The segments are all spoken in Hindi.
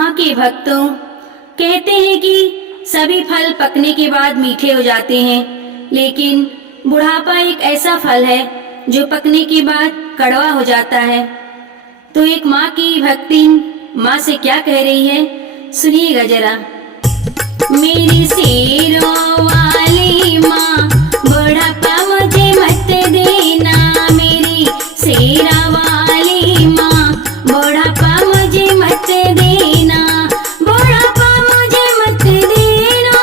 माँ के भक्तों, कहते हैं कि सभी फल पकने के बाद मीठे हो जाते हैं, लेकिन बुढ़ापा एक ऐसा फल है जो पकने के बाद कड़वा हो जाता है। तो एक माँ की भक्ति माँ से क्या कह रही है, सुनिएगा जरा। मेरी शेरों वाली माँ, बुढ़ापा मुझे मत देना। मेरी शेरा वाली माँ, बुढ़ापा मुझे मत देना। बुढ़ापा मुझे मत देना,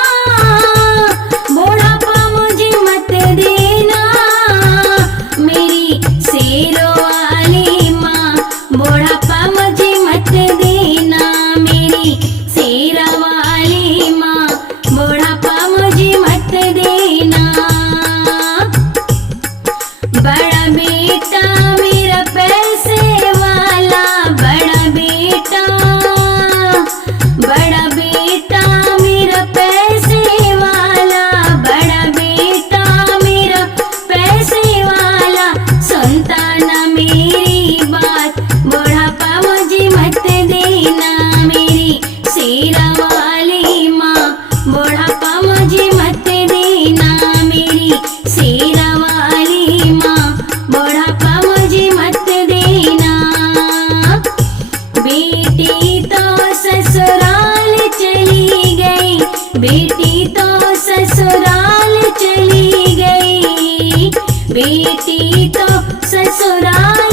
बुढ़ापा मुझे मत देना। मेरी शेरों वाली माँ, बुढ़ापा मुझे मत देना। मेरी शेरा वाली माँ, बुढ़ापा मुझे मत देना। बड़ा बेटा मेरा पैसे वाला, बड़ा बेटा मेरा पैसे वाला, बड़ा बेटा मेरा पैसे वाला, सुनता ना मेरी बात, बुढ़ापा मुझे मत देना। मेरी शेरा वाली माँ, बुढ़ापा मुझे मत देना। मेरी शेरा वाली माँ, बुढ़ापा मुझे मत देना। बेटी तो ससुराल चली गई, बेटी तो ससुराल चली गई, बेटी तो ससुराल